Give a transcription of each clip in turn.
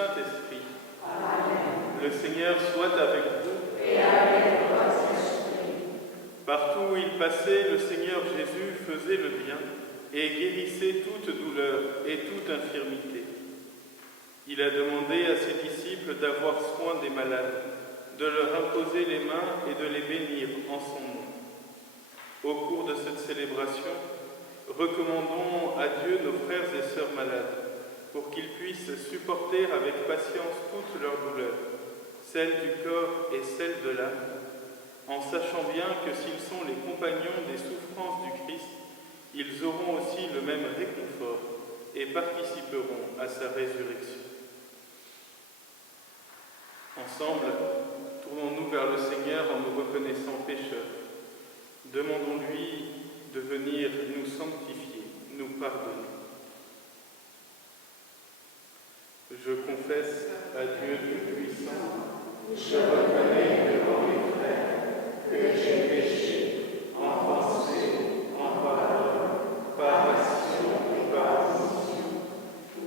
Saint-Esprit. Amen. Le Seigneur soit avec vous. Et avec votre esprit. Partout où il passait, le Seigneur Jésus faisait le bien et guérissait toute douleur et toute infirmité. Il a demandé à ses disciples d'avoir soin des malades, de leur imposer les mains et de les bénir en son nom. Au cours de cette célébration, recommandons à Dieu nos frères et sœurs malades, pour qu'ils puissent supporter avec patience toutes leurs douleurs, celles du corps et celles de l'âme, en sachant bien que s'ils sont les compagnons des souffrances du Christ, ils auront aussi le même réconfort et participeront à sa résurrection. Ensemble, tournons-nous vers le Seigneur en nous reconnaissant pécheurs. Demandons-lui de venir nous sanctifier, nous pardonner. Je confesse à Dieu Tout-Puissant, je reconnais devant mes frères que j'ai péché en pensée, en parole, par action et par omission.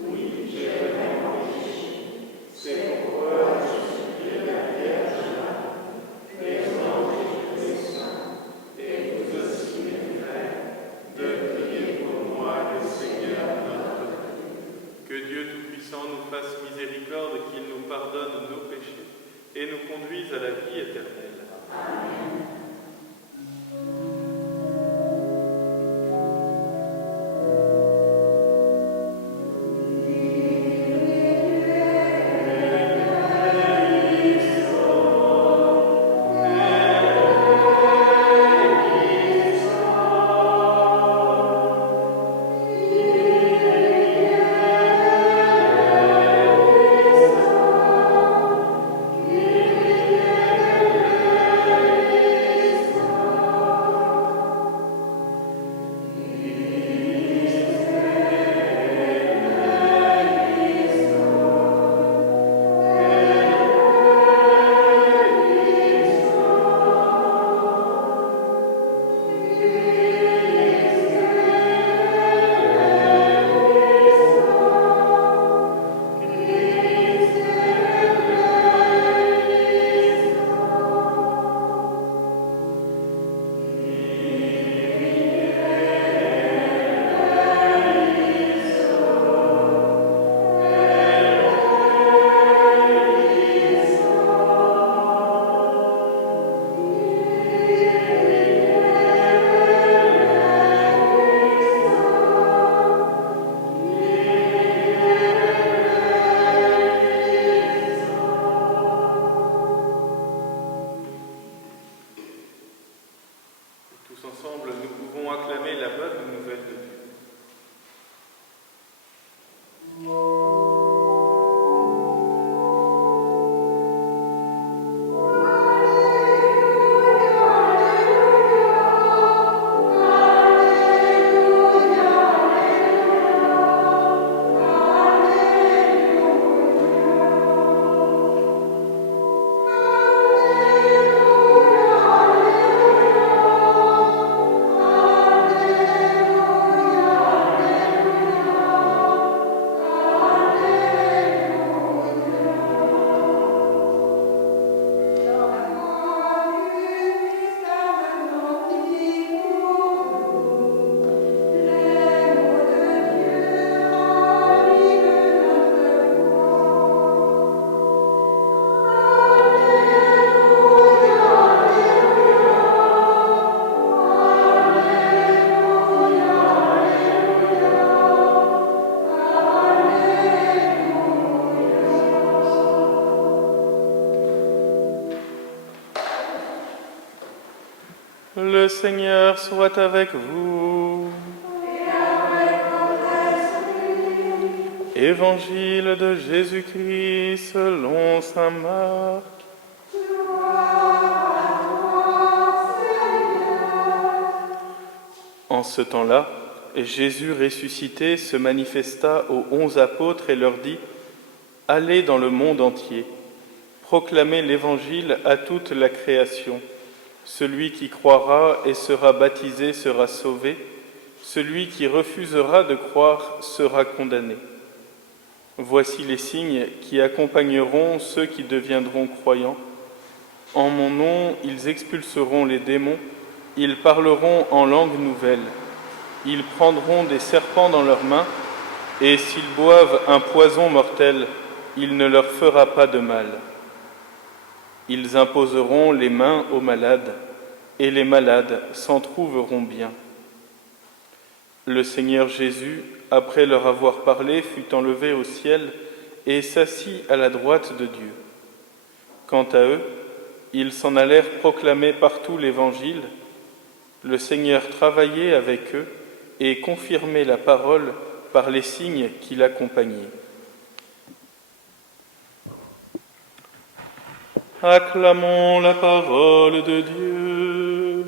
Oui, j'ai vraiment péché. C'est pourquoi je supplie la Vierge Marie, les anges et tous les saints, et vous aussi mes frères, de prier pour moi le Seigneur notre Dieu. Que Dieu Tout-Puissant nous fasse miséricorde, qu'il nous pardonne nos péchés et nous conduise à la vie éternelle. Amen. Le Seigneur soit avec vous. Et avec votre esprit. Évangile de Jésus-Christ selon saint Marc. Gloire à toi, Seigneur. En ce temps-là, Jésus ressuscité se manifesta aux 11 apôtres et leur dit : « Allez dans le monde entier, proclamez l'Évangile à toute la création. Celui qui croira et sera baptisé sera sauvé, celui qui refusera de croire sera condamné. Voici les signes qui accompagneront ceux qui deviendront croyants. En mon nom, ils expulseront les démons, ils parleront en langue nouvelle, ils prendront des serpents dans leurs mains, et s'ils boivent un poison mortel, il ne leur fera pas de mal. Ils imposeront les mains aux malades, et les malades s'en trouveront bien. Le Seigneur Jésus, après leur avoir parlé, fut enlevé au ciel et s'assit à la droite de Dieu. Quant à eux, ils s'en allèrent proclamer partout l'Évangile. Le Seigneur travaillait avec eux et confirmait la parole par les signes qui l'accompagnaient. Acclamons la parole de Dieu.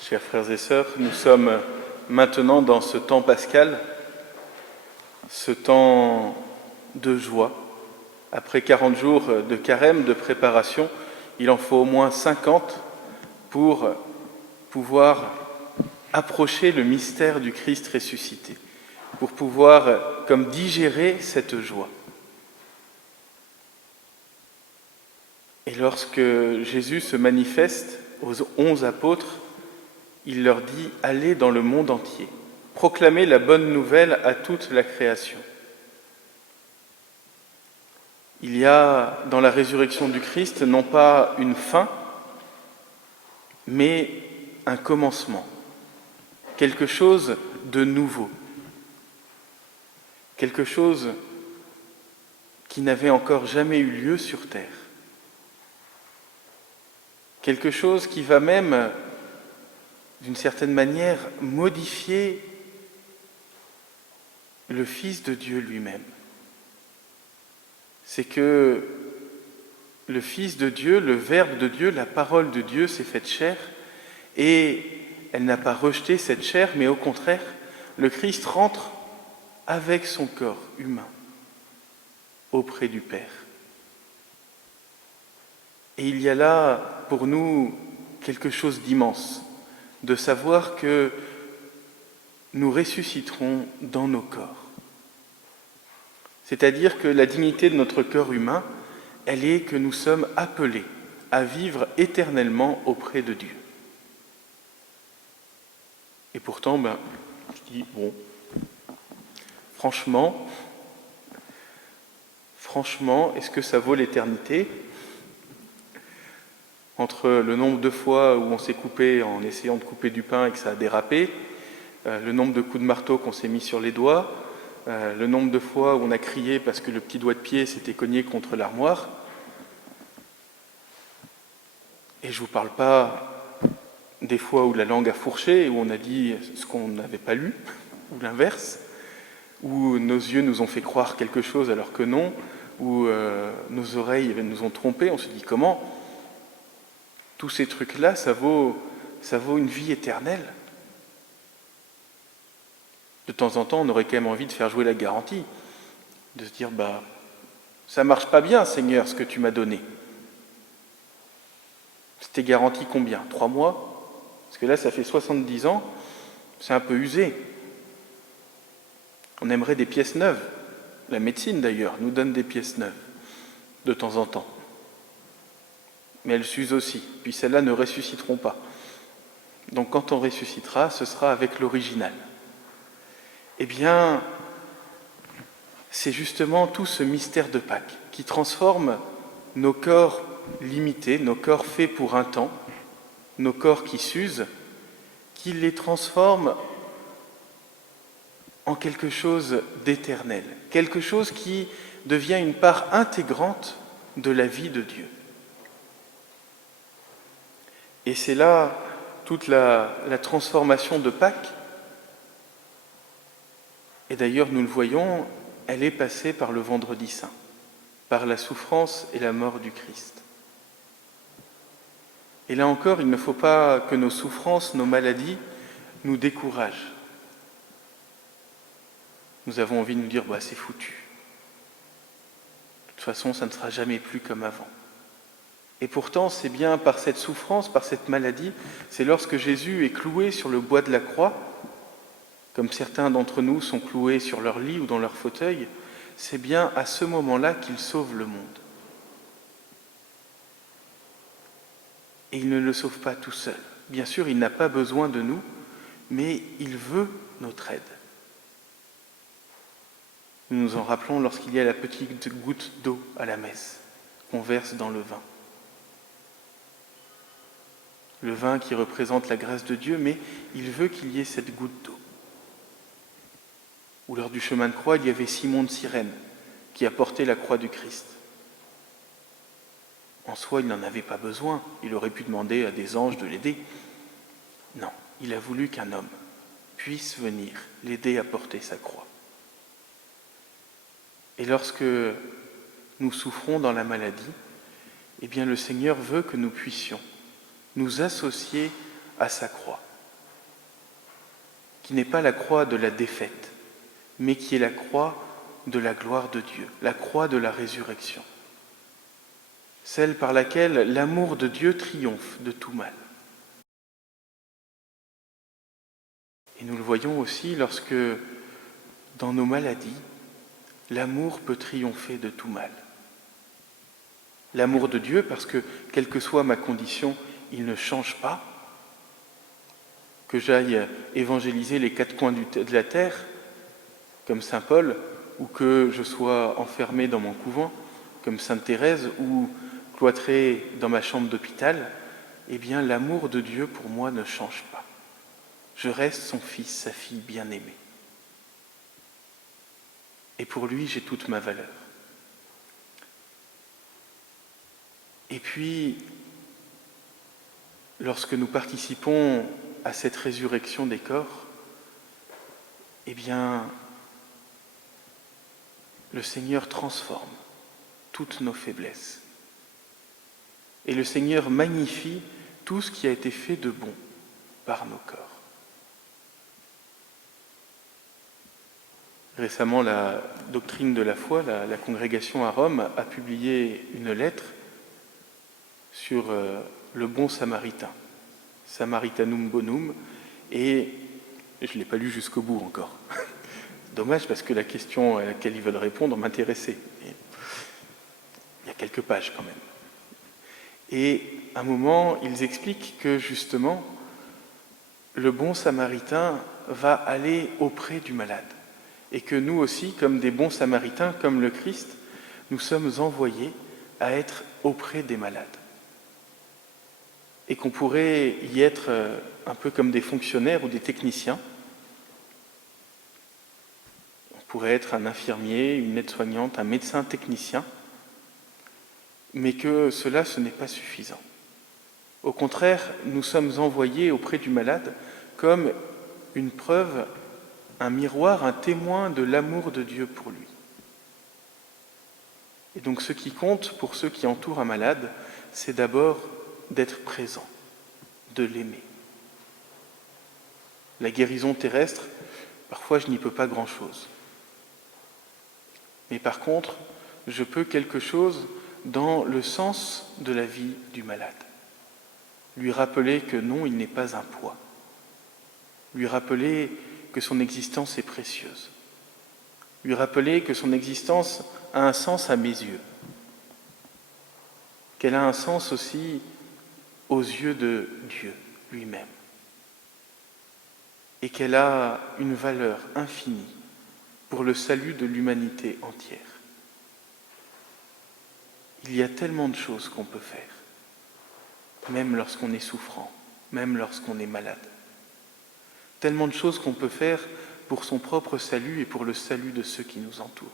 Chers frères et sœurs, nous sommes maintenant dans ce temps pascal, ce temps de joie. Après 40 jours de carême, de préparation, il en faut au moins 50 pour pouvoir approcher le mystère du Christ ressuscité, pour pouvoir comme digérer cette joie. Et lorsque Jésus se manifeste aux 11 apôtres, il leur dit « Allez dans le monde entier, proclamez la bonne nouvelle à toute la création ». Il y a dans la résurrection du Christ non pas une fin, mais un commencement, quelque chose de nouveau, quelque chose qui n'avait encore jamais eu lieu sur terre, quelque chose qui va même, d'une certaine manière, modifier le Fils de Dieu lui-même. C'est que le Fils de Dieu, le Verbe de Dieu, la parole de Dieu s'est faite chair et elle n'a pas rejeté cette chair, mais au contraire, le Christ rentre avec son corps humain auprès du Père. Et il y a là pour nous quelque chose d'immense, de savoir que nous ressusciterons dans nos corps. C'est-à-dire que la dignité de notre corps humain, elle est que nous sommes appelés à vivre éternellement auprès de Dieu. Et pourtant, je dis, franchement, est-ce que ça vaut l'éternité ? Entre le nombre de fois où on s'est coupé en essayant de couper du pain et que ça a dérapé, le nombre de coups de marteau qu'on s'est mis sur les doigts, le nombre de fois où on a crié parce que le petit doigt de pied s'était cogné contre l'armoire. Et je ne vous parle pas des fois où la langue a fourché, où on a dit ce qu'on n'avait pas lu, ou l'inverse, où nos yeux nous ont fait croire quelque chose alors que non, où nos oreilles nous ont trompés. On se dit comment tous ces trucs-là, ça vaut une vie éternelle. De temps en temps, on aurait quand même envie de faire jouer la garantie, de se dire, ça marche pas bien, Seigneur, ce que tu m'as donné. C'était garanti combien ? 3 mois ? Parce que là, ça fait 70 ans, c'est un peu usé. On aimerait des pièces neuves. La médecine, d'ailleurs, nous donne des pièces neuves, de temps en temps. Mais elles s'usent aussi, puis celles-là ne ressusciteront pas. Donc quand on ressuscitera, ce sera avec l'original. Eh bien, c'est justement tout ce mystère de Pâques qui transforme nos corps limités, nos corps faits pour un temps, nos corps qui s'usent, qui les transforme en quelque chose d'éternel, quelque chose qui devient une part intégrante de la vie de Dieu. Et c'est là toute la transformation de Pâques. Et d'ailleurs, nous le voyons, elle est passée par le Vendredi Saint, par la souffrance et la mort du Christ. Et là encore, il ne faut pas que nos souffrances, nos maladies, nous découragent. Nous avons envie de nous dire, c'est foutu. De toute toute façon, ça ne sera jamais plus comme avant. Et pourtant, c'est bien par cette souffrance, par cette maladie, c'est lorsque Jésus est cloué sur le bois de la croix, comme certains d'entre nous sont cloués sur leur lit ou dans leur fauteuil, c'est bien à ce moment-là qu'il sauve le monde. Et il ne le sauve pas tout seul. Bien sûr, il n'a pas besoin de nous, mais il veut notre aide. Nous nous en rappelons lorsqu'il y a la petite goutte d'eau à la messe qu'on verse dans le vin. Le vin qui représente la grâce de Dieu, mais il veut qu'il y ait cette goutte d'eau. Ou lors du chemin de croix, il y avait Simon de Cyrène qui a porté la croix du Christ. En soi, il n'en avait pas besoin, il aurait pu demander à des anges de l'aider. Non, il a voulu qu'un homme puisse venir l'aider à porter sa croix. Et lorsque nous souffrons dans la maladie, eh bien le Seigneur veut que nous puissions nous associer à sa croix, qui n'est pas la croix de la défaite, mais qui est la croix de la gloire de Dieu, la croix de la résurrection, celle par laquelle l'amour de Dieu triomphe de tout mal. Et nous le voyons aussi lorsque, dans nos maladies, l'amour peut triompher de tout mal. L'amour de Dieu, parce que, quelle que soit ma condition, il ne change pas. Que j'aille évangéliser les quatre coins de la terre, comme saint Paul, ou que je sois enfermé dans mon couvent, comme sainte Thérèse, ou cloîtré dans ma chambre d'hôpital, eh bien l'amour de Dieu pour moi ne change pas. Je reste son fils, sa fille bien-aimée. Et pour lui, j'ai toute ma valeur. Et puis, lorsque nous participons à cette résurrection des corps, eh bien, le Seigneur transforme toutes nos faiblesses. Et le Seigneur magnifie tout ce qui a été fait de bon par nos corps. Récemment, la doctrine de la foi, la congrégation à Rome, a publié une lettre sur le bon samaritain, Samaritanum bonum, et je ne l'ai pas lu jusqu'au bout encore. Dommage, parce que la question à laquelle ils veulent répondre m'intéressait. Il y a quelques pages quand même. Et à un moment, ils expliquent que justement, le bon samaritain va aller auprès du malade. Et que nous aussi, comme des bons samaritains, comme le Christ, nous sommes envoyés à être auprès des malades. Et qu'on pourrait y être un peu comme des fonctionnaires ou des techniciens. On pourrait être un infirmier, une aide-soignante, un médecin technicien, mais que cela, ce n'est pas suffisant. Au contraire, nous sommes envoyés auprès du malade comme une preuve, un miroir, un témoin de l'amour de Dieu pour lui. Et donc ce qui compte pour ceux qui entourent un malade, c'est d'abord d'être présent, de l'aimer. La guérison terrestre, parfois je n'y peux pas grand-chose. Mais par contre, je peux quelque chose dans le sens de la vie du malade. Lui rappeler que non, il n'est pas un poids. Lui rappeler que son existence est précieuse. Lui rappeler que son existence a un sens à mes yeux. Qu'elle a un sens aussi aux yeux de Dieu lui-même. Et qu'elle a une valeur infinie pour le salut de l'humanité entière. Il y a tellement de choses qu'on peut faire, même lorsqu'on est souffrant, même lorsqu'on est malade. Tellement de choses qu'on peut faire pour son propre salut et pour le salut de ceux qui nous entourent.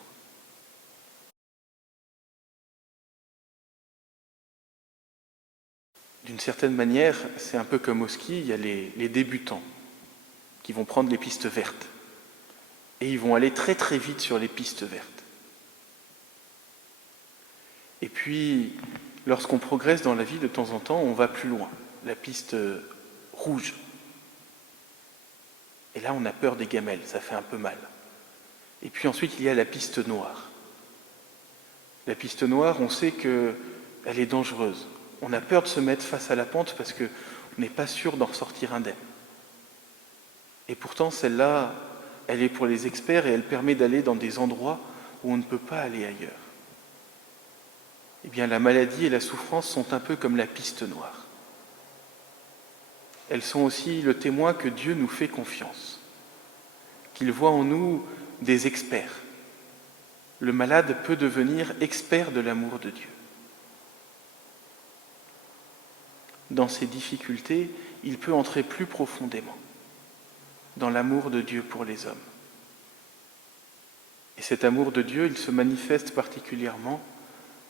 D'une certaine manière, c'est un peu comme au ski, il y a les débutants qui vont prendre les pistes vertes. Et ils vont aller très très vite sur les pistes vertes. Et puis, lorsqu'on progresse dans la vie, de temps en temps, on va plus loin, la piste rouge. Et là, on a peur des gamelles, ça fait un peu mal. Et puis ensuite, il y a la piste noire. La piste noire, on sait qu'elle est dangereuse. On a peur de se mettre face à la pente parce qu'on n'est pas sûr d'en ressortir indemne. Et pourtant, celle-là, elle est pour les experts et elle permet d'aller dans des endroits où on ne peut pas aller ailleurs. Eh bien, la maladie et la souffrance sont un peu comme la piste noire. Elles sont aussi le témoin que Dieu nous fait confiance, qu'il voit en nous des experts. Le malade peut devenir expert de l'amour de Dieu. Dans ses difficultés, il peut entrer plus profondément dans l'amour de Dieu pour les hommes. Et cet amour de Dieu, il se manifeste particulièrement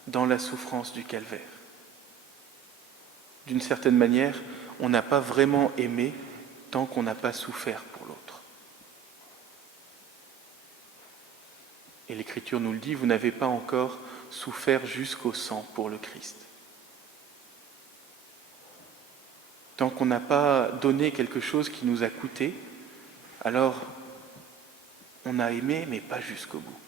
dans la souffrance du calvaire. D'une certaine manière, on n'a pas vraiment aimé tant qu'on n'a pas souffert pour l'autre. Et l'Écriture nous le dit, vous n'avez pas encore souffert jusqu'au sang pour le Christ. Tant qu'on n'a pas donné quelque chose qui nous a coûté, alors on a aimé, mais pas jusqu'au bout.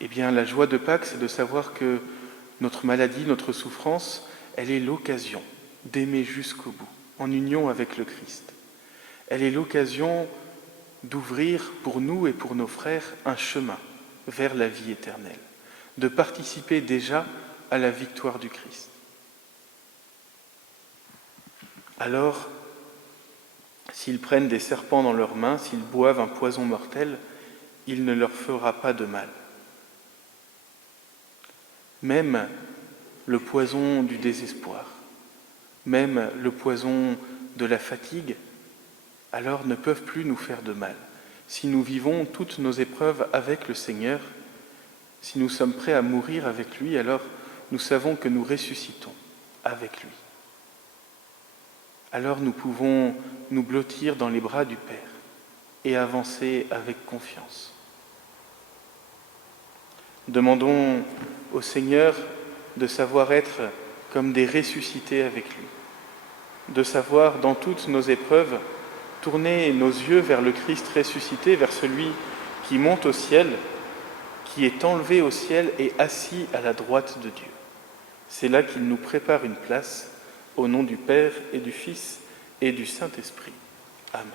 Eh bien, la joie de Pâques, c'est de savoir que notre maladie, notre souffrance, elle est l'occasion d'aimer jusqu'au bout, en union avec le Christ. Elle est l'occasion d'ouvrir pour nous et pour nos frères un chemin vers la vie éternelle, de participer déjà à la victoire du Christ. Alors, s'ils prennent des serpents dans leurs mains, s'ils boivent un poison mortel, il ne leur fera pas de mal. Même le poison du désespoir, même le poison de la fatigue, alors ne peuvent plus nous faire de mal. Si nous vivons toutes nos épreuves avec le Seigneur, si nous sommes prêts à mourir avec lui, alors nous savons que nous ressuscitons avec lui. Alors nous pouvons nous blottir dans les bras du Père et avancer avec confiance. Demandons au Seigneur de savoir être comme des ressuscités avec lui, de savoir dans toutes nos épreuves tourner nos yeux vers le Christ ressuscité, vers celui qui monte au ciel, qui est enlevé au ciel et assis à la droite de Dieu. C'est là qu'il nous prépare une place, au nom du Père et du Fils et du Saint-Esprit. Amen.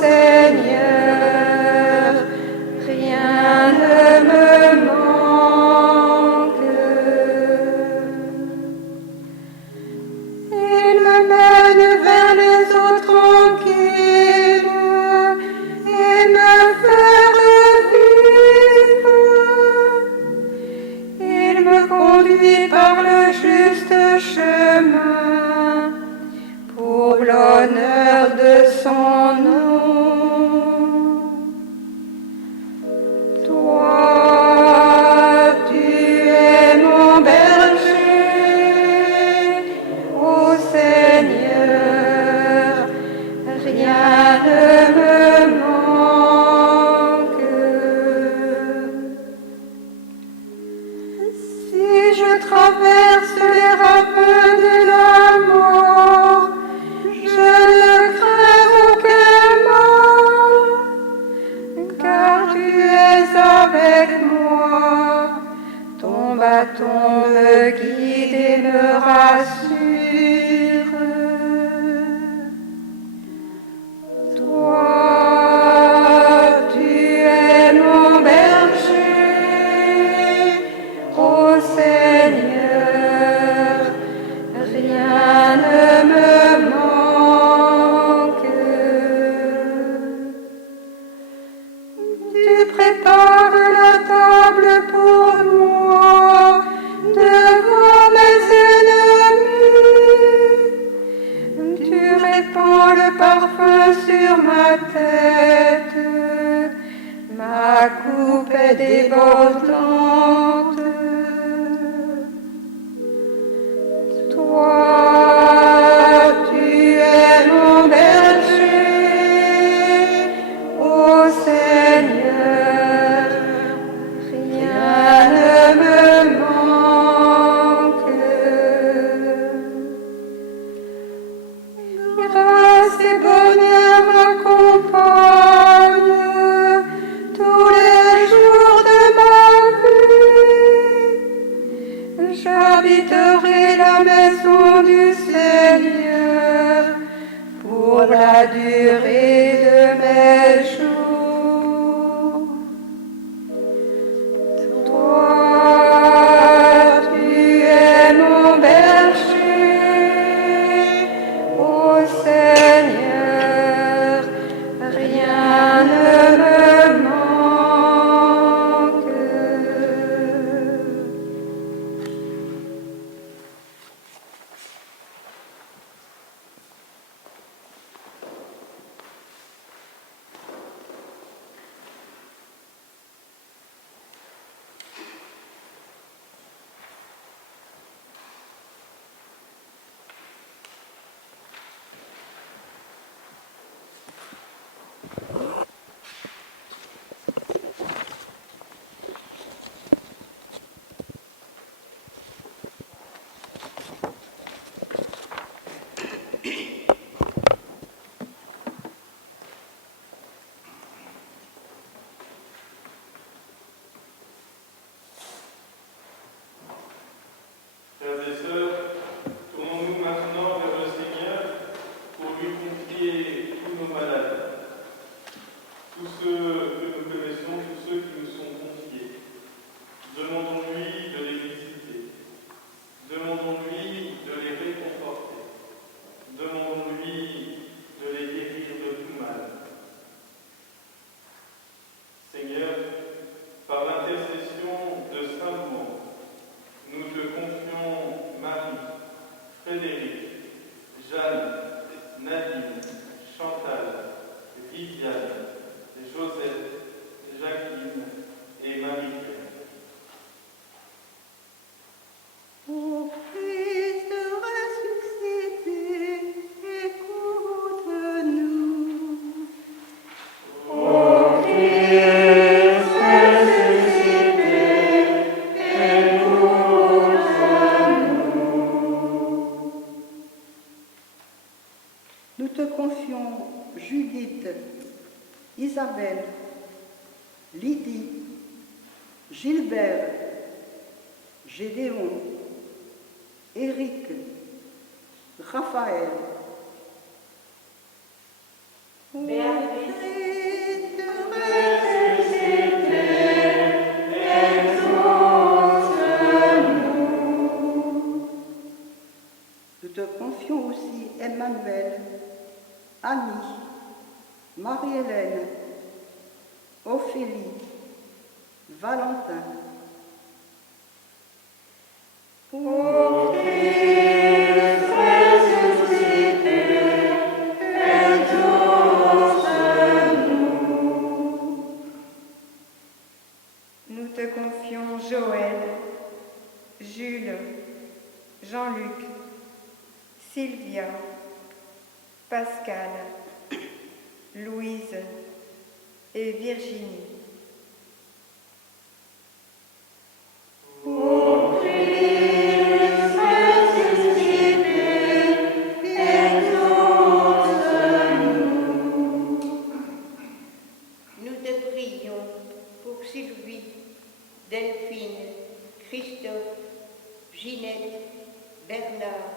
Seigneur, rien ne me son nom. Toi, tu es mon berger, ô Seigneur, rien ne me manque. Si je traverse les ravins de la mort, je ne crains aucun mal, car tu es avec moi. Ton bâton me guide et me rassure. Toi, tu es mon berger, ô Seigneur, rien ne me manque. Tu prépares la table pour moi devant mes ennemis. Tu répands le parfum sur ma tête. Ma coupe est débordante. Toi, tu es mon berger, ô Seigneur, rien ne me manque. Grâce et bonheur m'accompagnent tous les jours de ma vie. J'habiterai la maison du Seigneur pour la durée de mes jours. Toi, tu es mon berger, ô Seigneur, rien ne me manque. Frères et sœurs, tournons-nous maintenant vers le Seigneur pour lui confier tous nos malades, tous ceux que nous connaissons, tous ceux qui nous sont confiés. Demandons-lui de les visiter, demandons-lui de les réconforter, demandons-lui de les guérir de tout mal. Seigneur, par l'intercession de Saint Louis, nous te confions Marie, Frédéric, Jeanne, Nadine, Chantal, Viviane, Josette, Jacqueline et Marie-Claire. Ô Christ ressuscité, écoute-nous. Ô Christ ressuscité, Nous te confions Judith, Isabelle, Lydie, Gilbert, Gédéon, Éric, Raphaël. Béatrice, Nous te confions aussi Emmanuel, Annie, Marie-Hélène, Ophélie, Valentin. Ô Christ ressuscité, exauce te confions Joël, Jules, Jean-Luc, Sylvia, Pascal, Louise et Virginie. Nous te prions pour Sylvie, Delphine, Christophe, Ginette, Bernard,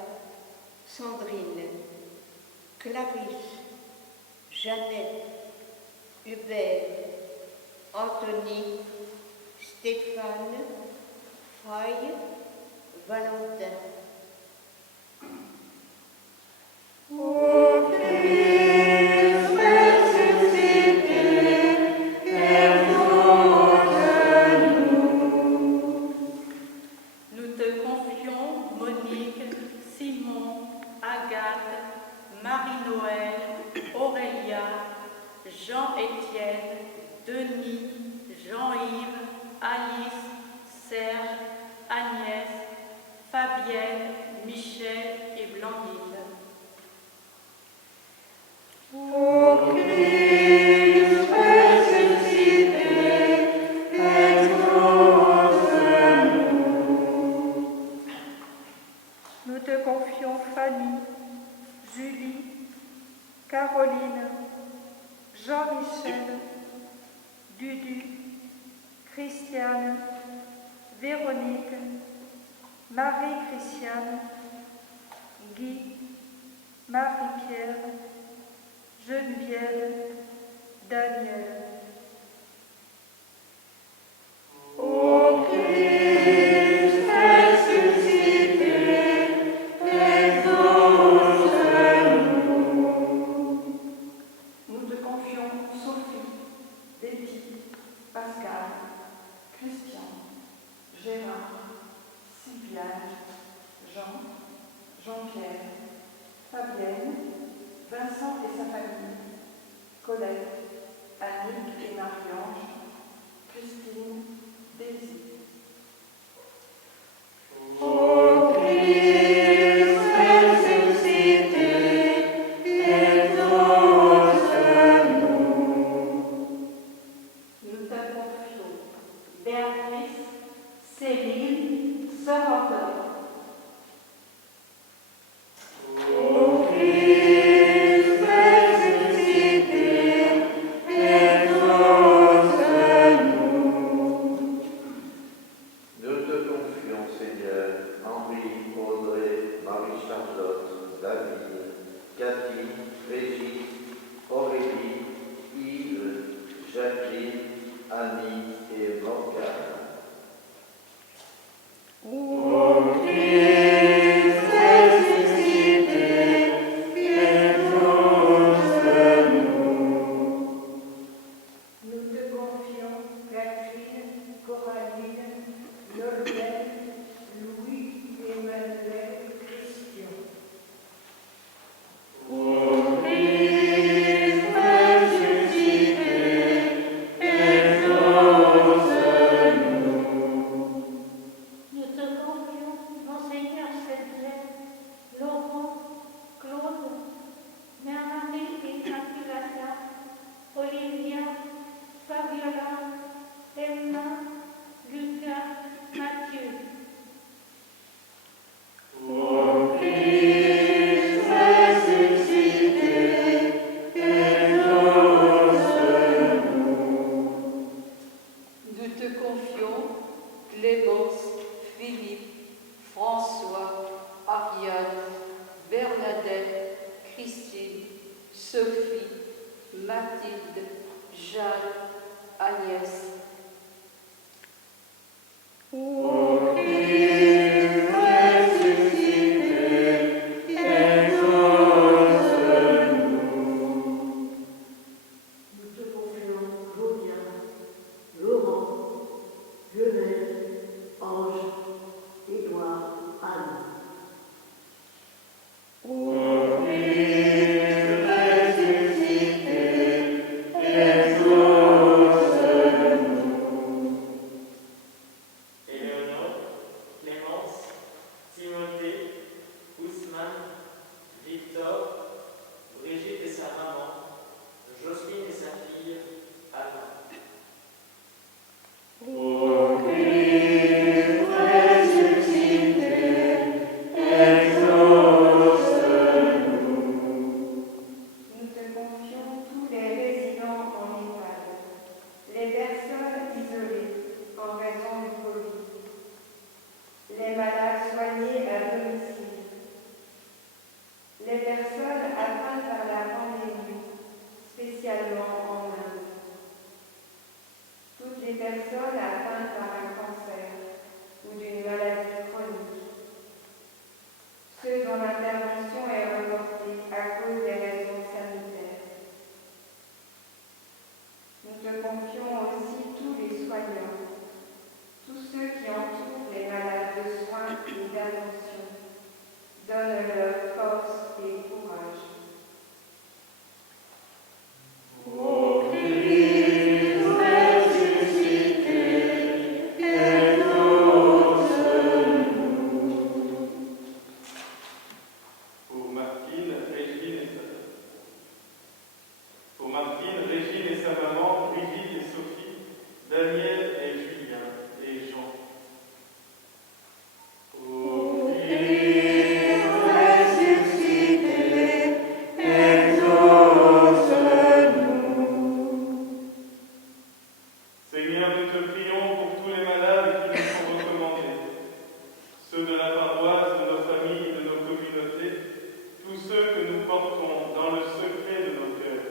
Sandrine, Clarisse, Jeannette, Hubert, Anthony, Stéphane, Faye, Valentin. Nous te confions Monique, Simon, Agathe, Marie-Noël, Aurélia, Jean-Étienne, Denis, Jean-Yves, Alice, Serge, Agnès, Fabienne, Michel et Blandine. Nous te confions Fanny, Julie, Caroline, Jean-Michel, Dudu, Christiane, Véronique, Marie-Christiane, Guy, Marie-Pierre, Geneviève, Daniel. Nous te confions Sophie, Betty, Pascal, Christian, Gérard, Sylviane, Jean, Jean-Pierre, Fabienne, Vincent et sa famille, Colette, Annick et Marie-Ange, Christine, Daisy. Nous te confions Béatrice, Céline, Sorandor. Nous te confions, Seigneur, Henri, Audrey, Marie-Charlotte, David, Cathy, Brigitte, Aurélie, Yves, Jacqueline, Annie et Morgane. Nous te confions Catherine, Coraline, Nolwenn, Louis, Emmanuel, Christian. Nous te confions Monseigneur Cédric, Laurent, Claude, Mère-Marie Immaculata, Olivia, Fabiola, Emma, Lucas, Mathieu. Nous te confions Clémence, Philippe, François, Ariane, Bernadette, Christine, Sophie, Mathilde, Jeanne, Agnès. Nous te confions Claudia, Laurent, Lionel, Ange, Édouard, Anne. Nous les personnes isolées en raison du Covid, les malades soignés à domicile, les personnes atteintes par la pandémie, spécialement en Inde, toutes les personnes atteintes par un cancer ou d'une maladie chronique, ceux dont l'intervention est reportée à cause des raisons sanitaires. Nous te confions aussi tous les soignants, tous ceux qui entourent les malades de soins et d'attention. Donne-leur force et courage. Ô Christ ressuscité, exauce-nous. Pour Martine, Régine et sa maman, Brigitte et Sophie, Daniel et Julien et Jean. Ô Christ ressuscité, exauce-nous. Seigneur, nous te prions pour tous les malades qui nous sont recommandés, ceux de la paroisse, de nos familles, de nos communautés, tous ceux que nous portons dans le secret de nos cœurs.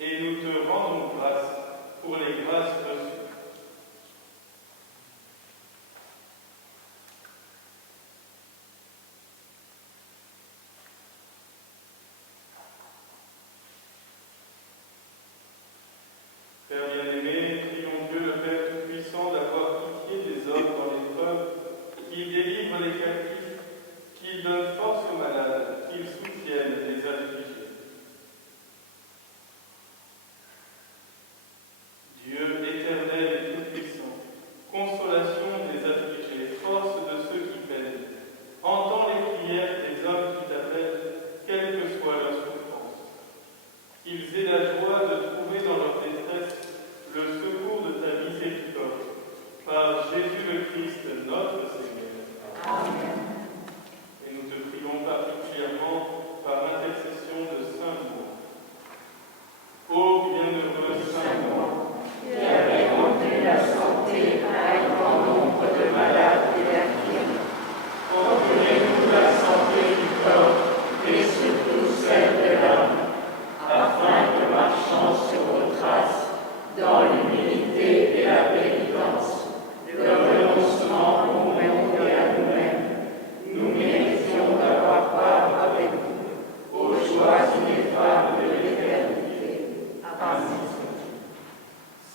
Et nous te rendons grâce pour les grâces reçues. Père bien-aimé, prions Dieu le Père Tout-Puissant d'avoir pitié des hommes dans l'épreuve, qu'il délivre les captifs, qu'il donne force aux malades, qu'il soutienne les affligés. Dieu éternel et tout-puissant, consolation des affligés, force de ceux qui peinent, entends les prières des hommes qui t'appellent, quelle que soit leur souffrance. Qu'ils aient la joie de trouver dans leur détresse le secours de ta miséricorde. Par Jésus le Christ, notre Seigneur. Amen. Et nous te prions particulièrement par l'intercession de Saint Louis. Ô bienheureux Saint Louis, Qui avait rendu la santé à un grand nombre de malades et d'infirmes. Procurez-nous la santé du corps et surtout celle de l'âme, afin que marchant sur vos traces, dans l'humilité et la pénitence, le renoncement au monde et à nous-mêmes, nous méritions d'avoir part avec vous aux joies ineffables de l'éternité. Amen.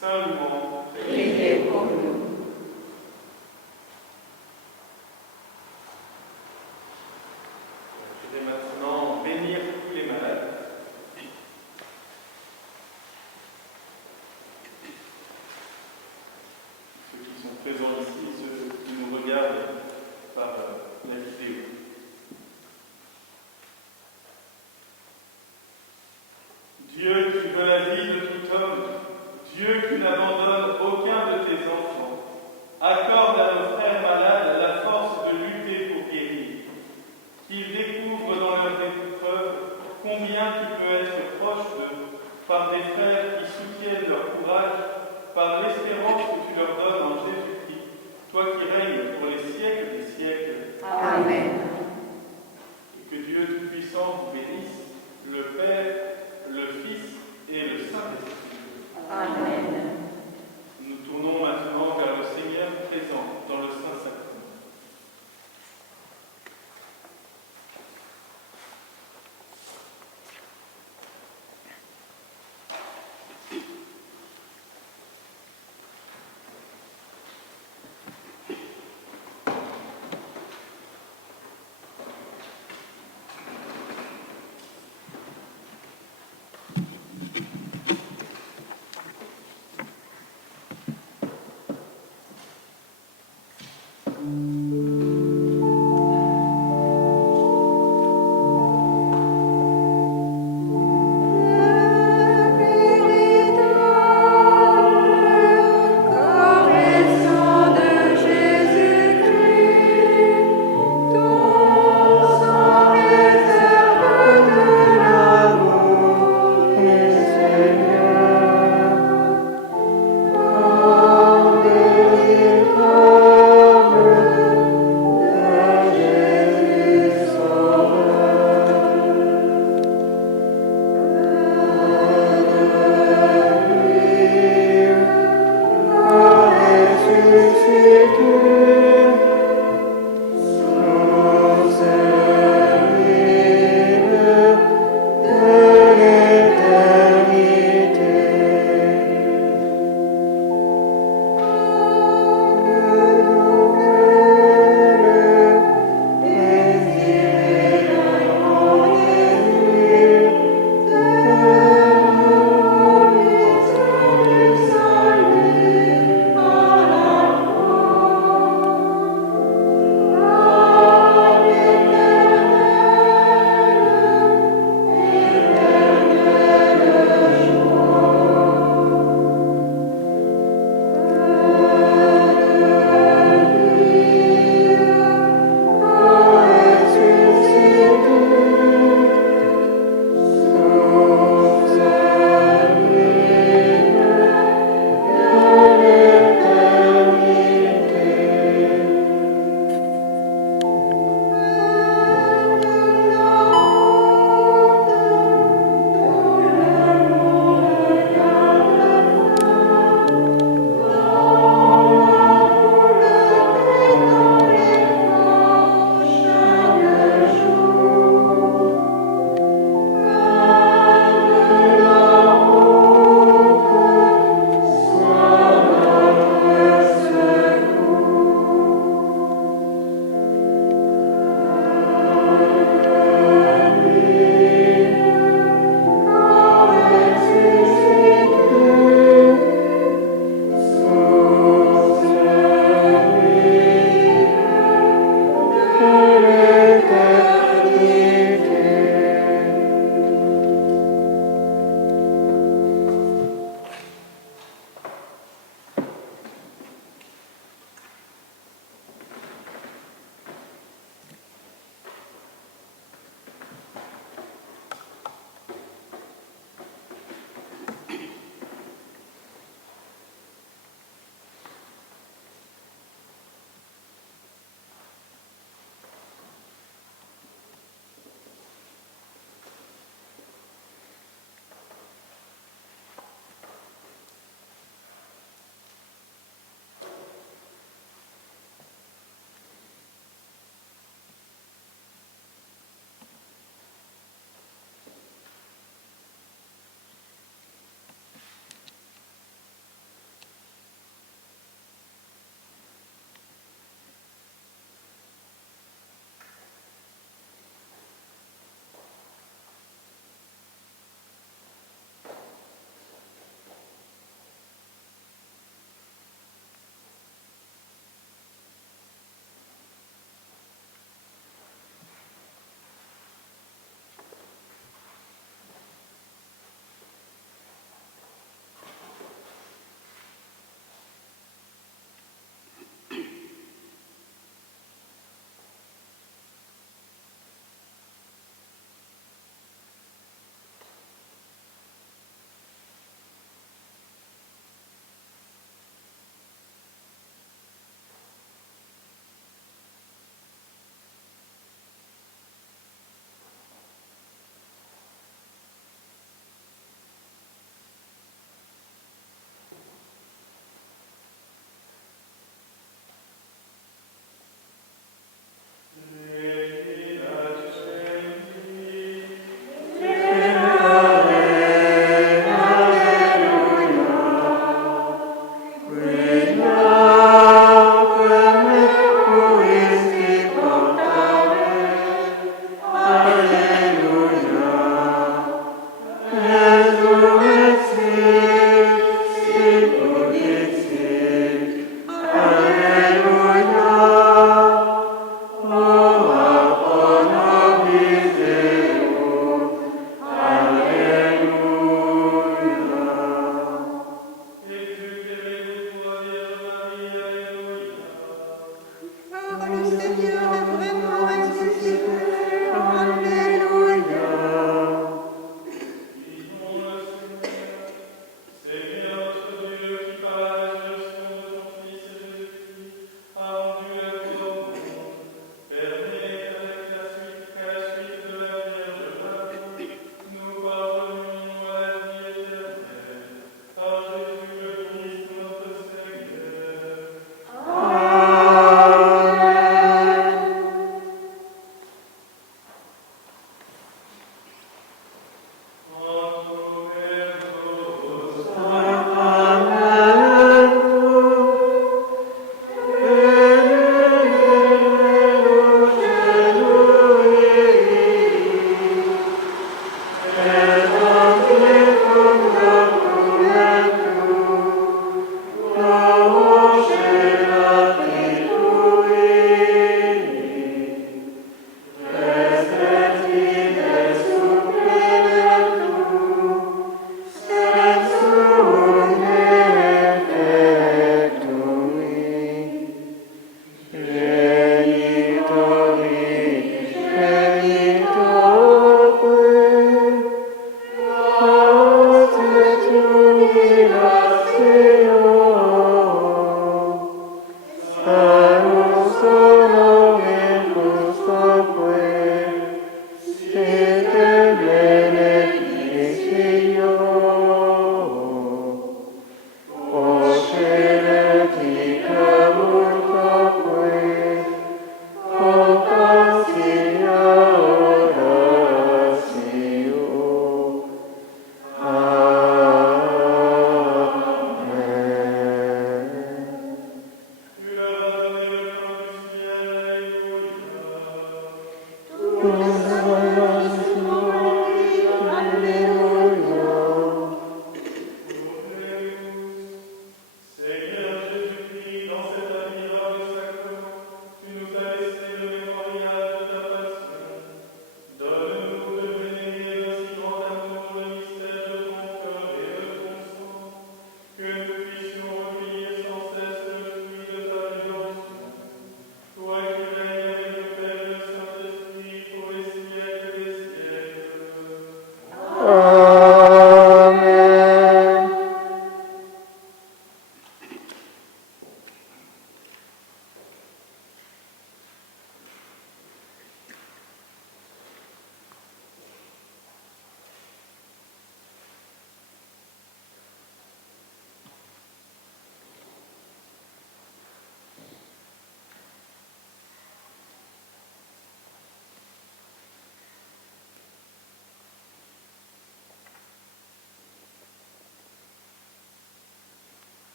Saint Louis, Priez pour nous. je vais maintenant bénir tous les malades. Ceux qui sont présents ici, ceux qui nous regardent par la vidéo. Dieu qui veut la vie de tout homme, Dieu qui n'abandonne aucun de tes enfants, accorde à nos frères malades la force de lutter pour guérir, qu'ils découvrent dans leur épreuve combien tu peux être proche d'eux, par des frères qui soutiennent leur courage, par l'espérance que tu leur donnes en Jésus-Christ, toi qui règnes pour les siècles des siècles. Amen. Et que Dieu Tout-Puissant vous bénisse, le Père, le Fils et le Saint-Esprit. Amen. Nous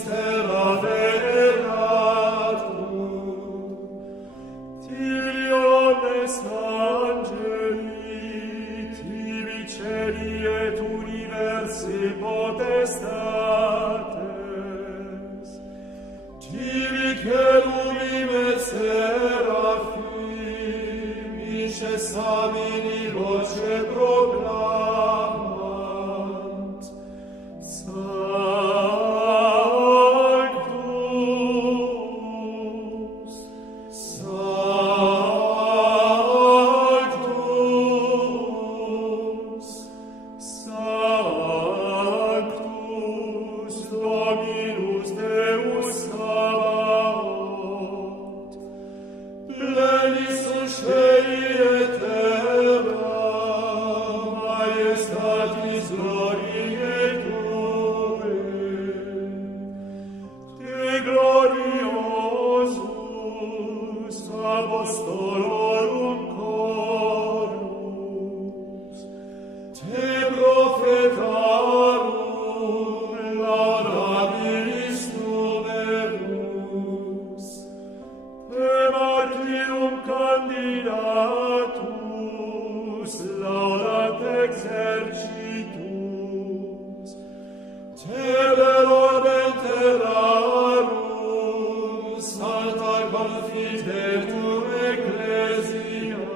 mystera veneratum, tibi omnes angeli, tibi celi et universi potestates, tibi cherubim et seraphim, incessamini voce proclamant, Sanctus, Sanctus, Sanctus, Dominus Deus Sabaoth, plenis celi et terra, majestatis gloriae Tue, Te gloriosus apostolorum chorus, Te prophetarum laudabilis numerus, Te martyrum candidatus laudat exercitus, Te velorem terrarum salta confitetum ecclesia,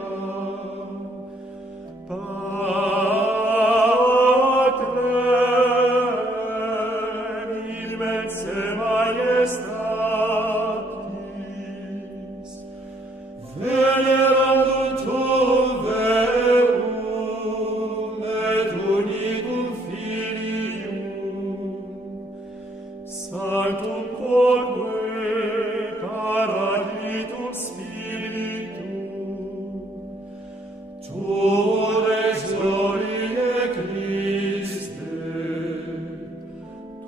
Patrem immense majestatis, venerandum tuum verum et unicum Filium, sanctum quoque Paraclitum Spiritum, Tu ex gloriae Christe,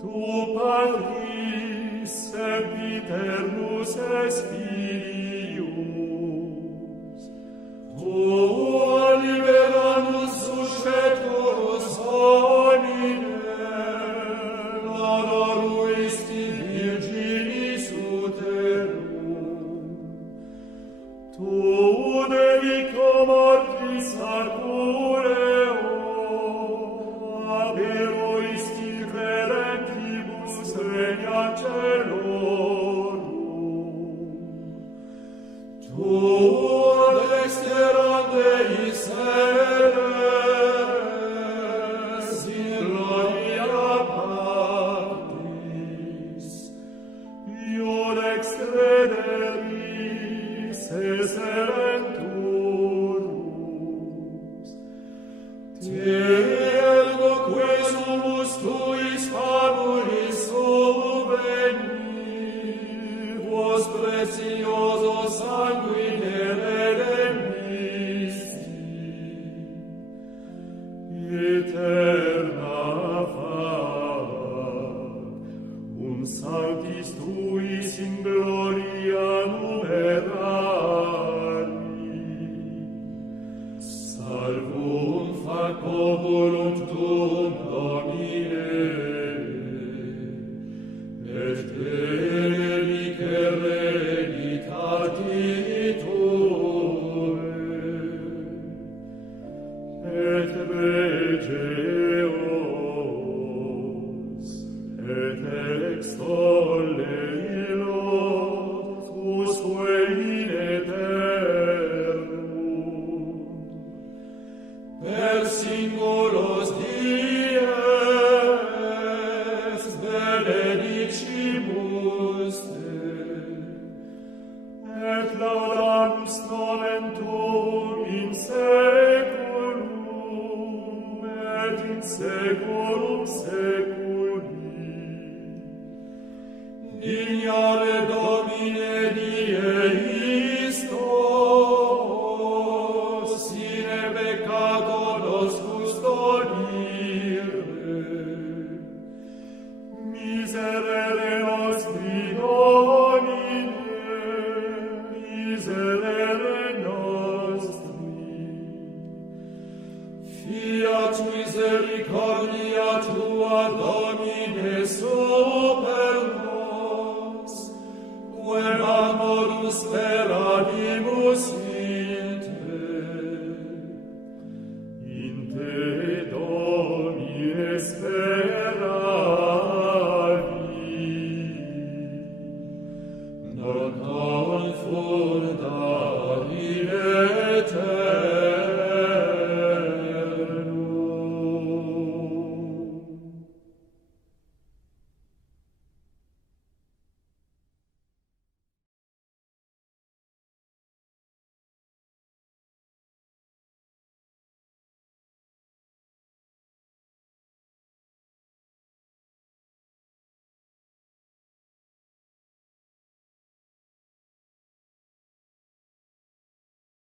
Tu Patris sempiternus Spirius, Tu liberanus susceptus homine, honoruisti Virginis uterum, Tu delico mortis arcureo, aberuisti credentibus regna celorum, Tu dexterande seres in gloria Patris, iud extrederis eserenturus, Te ergo quesumus tuis fabulis subveni, vos precioso sanguine redemisti, eterna factum sanctis tuis in gloria numerari, salvum fac populum tuum Domine, et relique hereditati Tue, et begeos, et extolle illos usque in eternum, per singulos dies benedicimus Te, et laudamus nomen Tuum in seculum et in seculum seculi. Ignare Domine Dieistos, sine peccato nos custodire, miserere nostri Domine, miserere nostri. Fiat misericordia Tua, Domine, super nos, des Herrn.